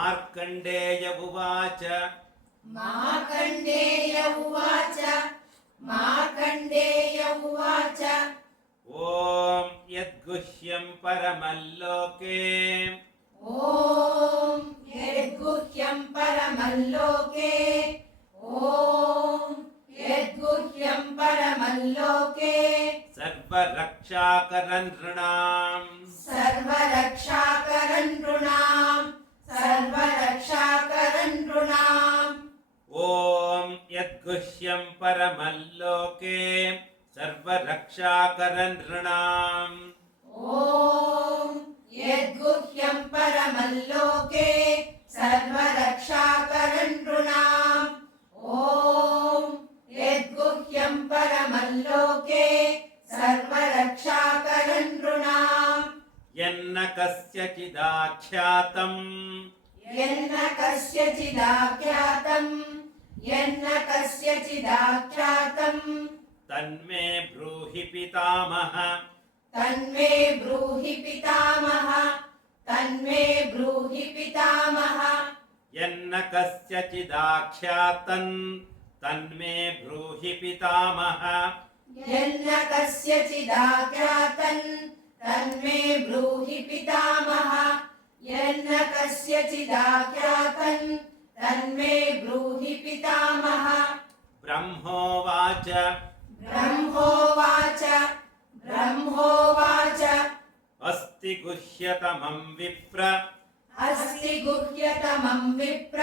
मार्कण्डेय उवाच। मार्कण्डेय उवाच। मार्कण्डेय उवाच। ॐ यद्गुह्यं परमल्लोके। ॐ यद्गुह्यं परमल्लोके। ॐ यद्गुह्यं परमल्लोके। सर्वरक्षाकरन् नृणाम् सर्वरक्षाकरन् नृणाम् యద్గుహ్యం పరమల్లోకే సర్వరక్షాకరన్ నృణాం ఓం యద్గుహ్యం పరమల్లోకే సర్వరక్షాకరన్ నృణాం ఓం యద్గుహ్యం పరమల్లోకే సర్వరక్షాకరన్ నృణాం యన్న यन्न कस्यचिदाख्यातम्। तन्मे ब्रूहि पितामह। तन्मे ब्रूहि पितामह। तन्मे ब्रूहि पितामह। यन्न कस्यचिदाख्यातम् तन्मे ब्रूहि पितामह। यन्न कस्यचिदाख्यातम् तन्मे ब्रूहि पितामह। यन्न कस्यचिदाख्यातम् तन्मे ब्रूहि पितामह। ब्रह्मोवाच ब्रह्मोवाच ब्रह्मोवाच अस्ति गुह्यतमं विप्र। अस्ति गुह्यतमं विप्र।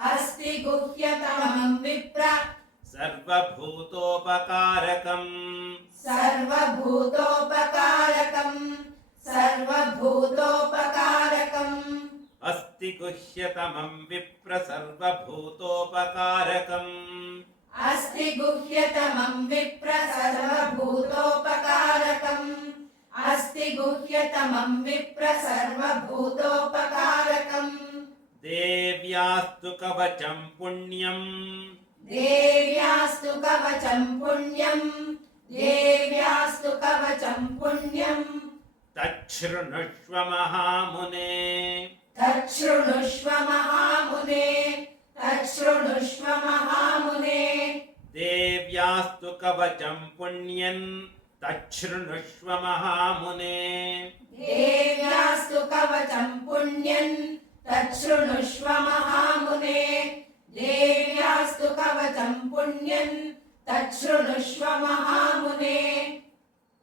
अस्ति गुह्यतमं विप्र। सर्वभूतोपकारकम्। सर्वभूतोपकारकम्। सर्वभूतो అస్తి గుహ్యతమం విప్ర సర్వభూతోపకారకం. అస్తి గుహ్యతమం విప్ర సర్వభూతోపకారకం. అస్తి గుహ్యతమం విప్ర సర్వభూతోపకారకం. దేవ్యాస్తు కవచం పుణ్యం. దేవ్యాస్తు కవచం పుణ్యం. దేవ్యాస్తు కవచం పుణ్యం. తచ్ఛృణుష్వ మహామునే. తచ్చృణుష్వ మహామునే తచ్చృణుష్వ మహామునే దేవ్యాస్తు కవచం పుణ్యం తచ్ఛృణుష్వ మహామునే దేవ్యాస్తు కవచం పుణ్యం తచ్చృణుష్వ మహామునే దేవ్యాస్తు కవచం పుణ్యం తచ్చృణుష్వ మహామునే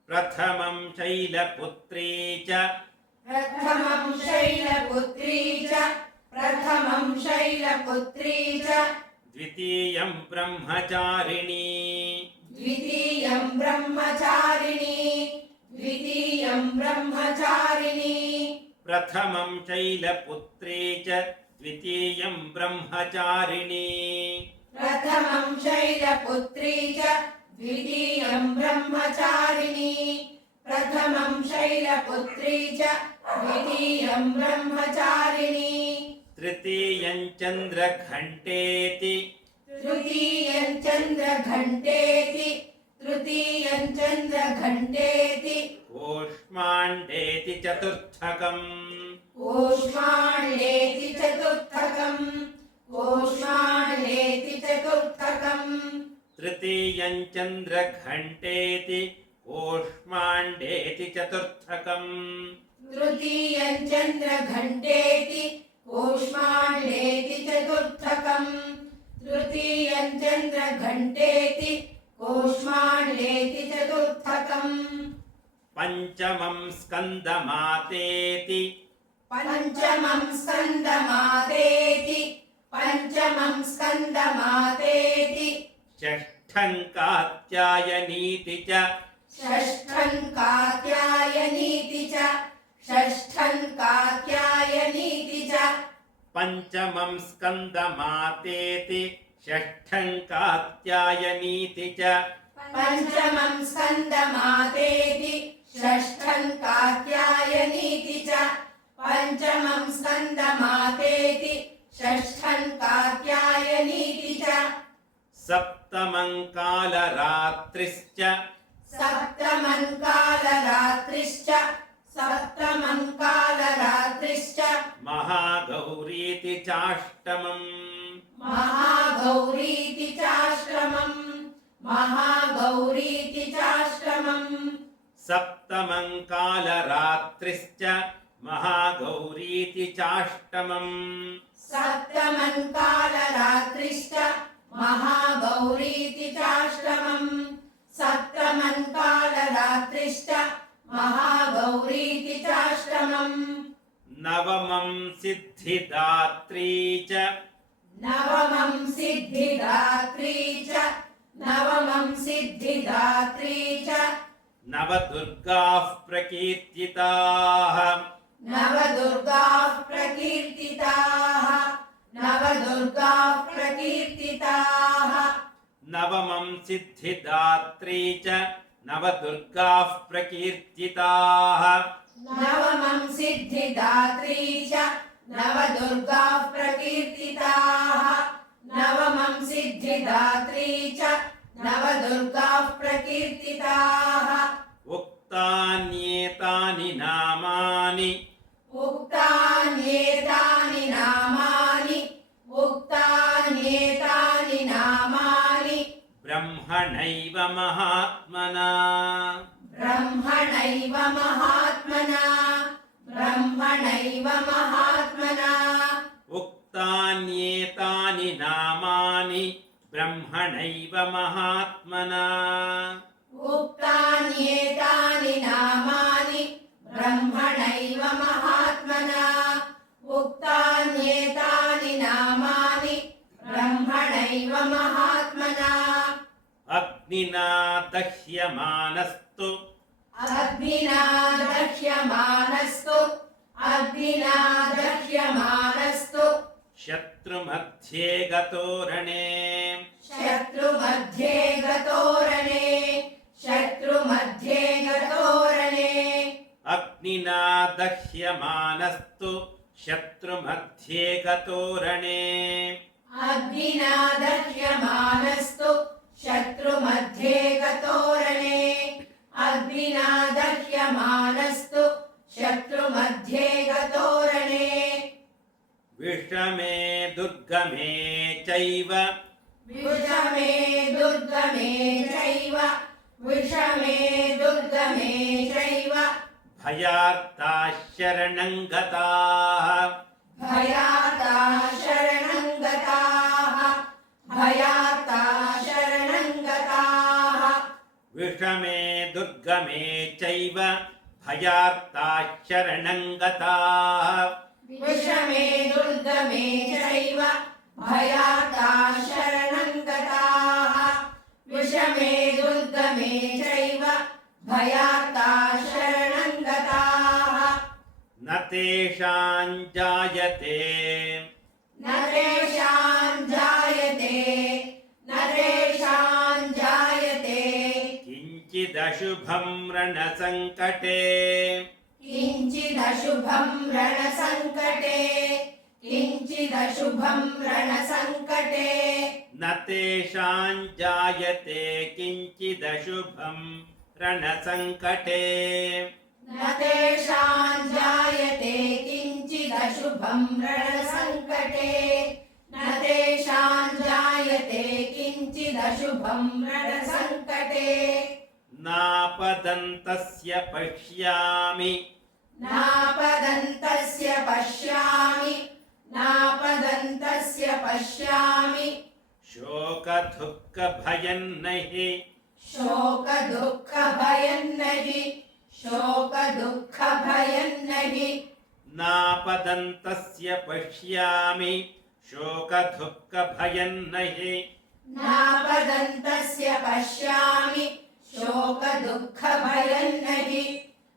ప్రథమం శైలపుత్రీ చ प्रथमं शैलपुत्री च प्रथमं शैलपुत्री च। द्वितीयं ब्रह्मचारिणी। द्वितीयं ब्रह्मचारिणी द्वितीयं ब्रह्मचारिणी। प्रथमं शैलपुत्री च द्वितीयं ब्रह्मचारिणी। प्रथमं शैलपुत्री च द्वितीयं ब्रह्मचारिणी। శైలపుత్రీ చ ద్వితీయం బ్రహ్మచారిణి తృతీయం చంద్రఘంటేతి తృతీయం చంద్రఘంటేతి తృతీయం చంద్రఘంటేతి కూష్మాండేతి చతుర్థకం కూష్మాండేతి చతుర్థకం కూష్మాండేతి చతుర్థకం తృతీయం చంద్రఘంటేతి కూష్మాండేతి చతుర్థకం. తృతీయం చంద్రఘంటేతి కూష్మాండేతి చతుర్థకం. తృతీయం చంద్రఘంటేతి కూష్మాండేతి చతుర్థకం. పంచమం స్కందమాతేతి. పంచమం స్కందమాతేతి పంచమం స్కందమాతేతి. షష్ఠం కాత్యాయనీతి చ. षष्ठम् कात्यायनीति च षष्ठम् कात्यायनीति च। पञ्चमम् स्कन्दमातेति षष्ठम् कात्यायनीति च। पञ्चमम् स्कन्दमातेति षष्ठम् कात्यायनीति च। पञ्चमम् स्कन्दमातेति षष्ठम् कात्यायनीति च। सप्तमम् कालरात्रिश्च। सप्तमङ्कालरात्रिश्च सप्तमङ्कालरात्रिश्च महागौरीति चाष्टमम् महागौरीति चाष्टमम् महागौरीति चाष्टमम् सप्तमङ्कालरात्रिश्च महागौरीति चाष्टमम् सप्तमङ्कालरात्रिश्च महागौरीति चाष्टमम् कालरात्रिश्च महागौरीति चाश्रमम् नवमं सिद्धिदात्री च नवमं सिद्धिदात्री च नवमं सिद्धिदात्री च नवदुर्गाः प्रकीर्तिताः नवदुर्गाः प्रकीर्तिताः नवदुर्गाः प्रकीर्तिताः नवमं सिद्धिदात्री च नवदुर्गाः प्रकीर्तिताः। नवमं सिद्धिदात्री च नवदुर्गाः प्रकीर्तिताः। नवमं सिद्धिदात्री च नवदुर्गाः प्रकीर्तिताः। उक्तान्येतानि नामानि। उक्तान्येतानि బ్రహ్మణైవ మహాత్మనా బ్రహ్మణైవ మహాత్మనా బ్రహ్మణైవ మహాత్మనా ఉక్తాన్యేతాని నామాని బ్రహ్మణైవ మహాత్మనా ఉక్తాన్యేతాని నామాని బ్రహ్మణైవ మహాత్మనా ఉక్తాన్యేతాని నామాని బ్రహ్మణైవ మహా అగ్నినా దహ్యమానస్తు అగ్నినా దహ్యమానస్తు అగ్నినా దహ్యమానస్తు శత్రుమధ్యే గతో రణే శత్రుమధ్యే గతో రణే శత్రుమధ్యే గతో రణే అగ్నినా అగ్నినా चैव। विषमे दुर्गमे चैव। विषमे दुर्गमे चैव। भयार्ताः शरणं गताः। भयाता शरणं गताः। भयाता शरणं गताः। विषमे दुर्गमे चैव। भयार्ताः शरणं गताः। विषमे दुर्गमे चैव। भयाता शरणं गताः विषमे दुर्गमे चैव भयाता शरणं गताः न तेषां जायते न तेषां जायते न तेषां जायते किञ्चिदशुभं रणसङ्कटे किञ्चिदशुभं रणसङ्कटे किञ्चिदशुभं रणसङ्कटे न तेषां जायते किञ्चिदशुभं रणसङ्कटे न तेषां जायते किञ्चिदशुभं रणसङ्कटे न तेषां जायते किञ्चिदशुभं रणसङ्कटे नापदन्तस्य पश्यामि नापदन्तस्य पश्यामि नापदन्तस्य पश्यामि। शोक दुःख शोक दुःख भयं नहि शोकदुःखन्तस्य पश्यामि। शोक दुःख भयं नापदन्तस्य पश्यामि। शोक दुःख भयं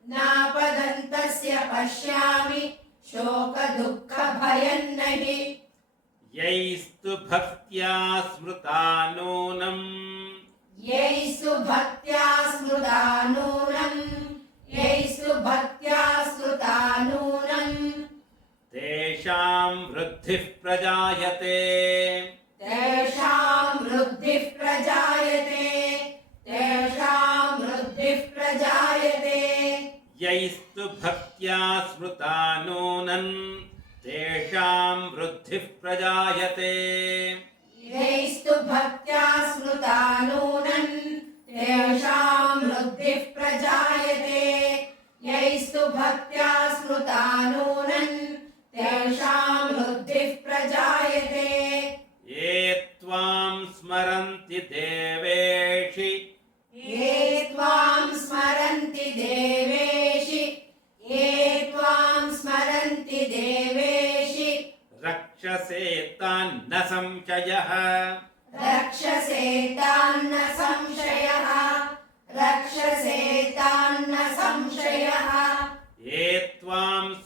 नापदन्तस्य पश्यामि। शोकदुःखभयन्नहि। यैस्तु भक्त्या स्मृता नूनम् यैषु भक्त्या स्मृता नूनम् यैषु भक्त्या स्मृता नूनम् तेषां वृद्धिः प्रजायते। तेषां वृद्धिः प्रजायते। तेषां वृद्धिः प्रजायते। यैस्तु भक्त्या स्मृता नूनन् तेषां वृद्धिः प्रजायते। यैस्तु भक्त्या स्मृता नूनन् तेषां वृद्धिः प्रजायते। यैस्तु भक्त्या स्मृता नूनम्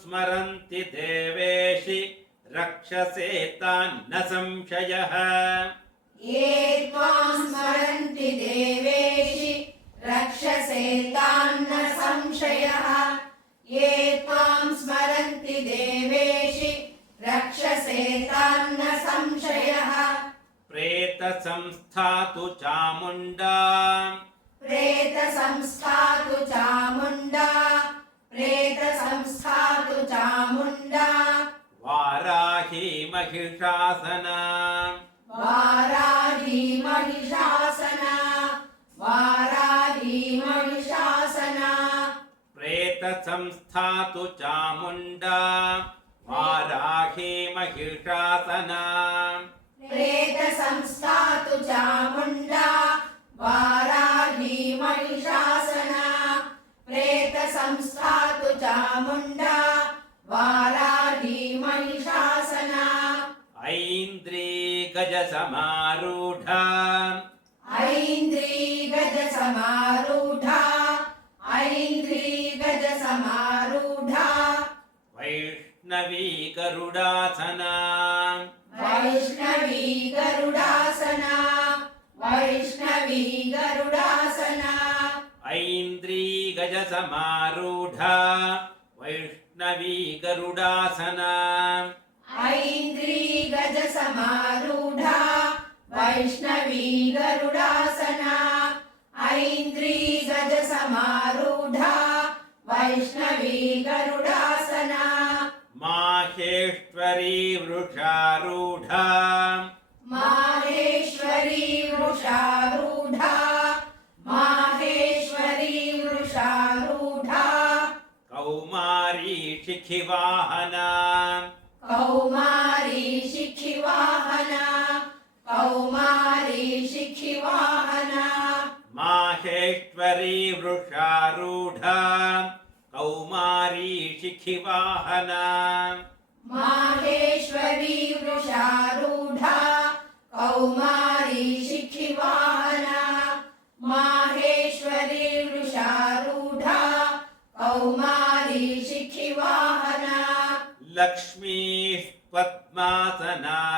स्मरन्ति देवेशि रक्षसे तान्न संशयः ये त्वां स्मरन्ति देवेशि रक्षसे तान्न संशयः ये त्वां स्मरन्ति देवेशि रक्षसे तान्न संशयः प्रेतसंस्थातु चामुण्डा प्रेतसंस्थातु चामुण्डा प्रेतसंस्थातु Shakirtasana. गजसमारूढा ऐन्द्री गजसमारूढा ऐन्द्री गजसमारूढा वैष्णवी गरुडासना। वैष्णवी गरुडासना। वैष्णवी गरुडासना। ऐन्द्री गजसमारूढा वैष्णवी गरुडासना। ऐन्द्री गजसमारूढा वैष्णवी गरुडासना ऐन्द्री गजसमारूढा वैष्णवी गरुडासना। माहेश्वरी वृषारूढा माहेश्वरी वृषारूढा माहेश्वरी वृषारूढा कौमारी शिखिवाहना। कौमारी शिखिवाहना कौमारी शिखिवाहना माहेश्वरी वृषारूढा कौमारी शिखिवाहना माहेश्वरी वृषारूढा कौमारी शिखिवाहना माहेश्वरी वृषारूढा कौमारी शिखिवाहना लक्ष्मीः पद्मासना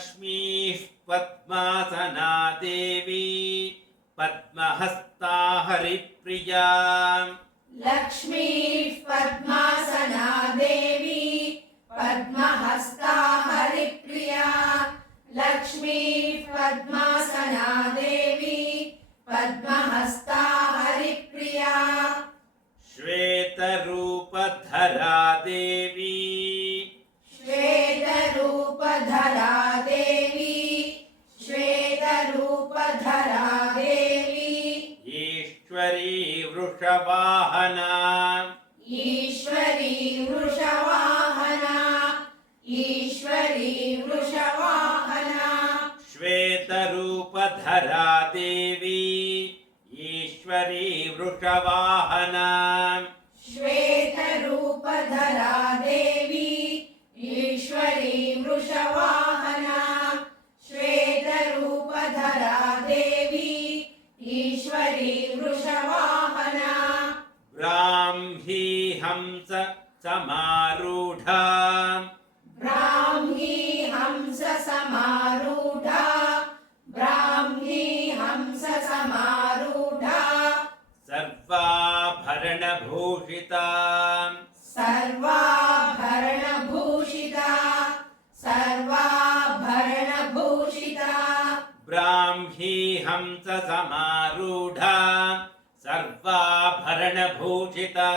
लक्ष्मीः पद्मासना देवी पद्महस्ता हरिप्रिया। लक्ष्मी पद्मासना देवी पद्महस्ता हरिप्रिया। लक्ष्मी पद्मासना देवी पद्महस्ता हरिप्रिया। श्वेतरूपधरा देवी श्वेतरूपधरा ధరా దేవి ఈశ్వరీ వృషవాహన శ్వేతరూపధరా దేవి ఈశ్వరీ వృషవాహన కంససమారూఢ సర్వాభరణభూషితా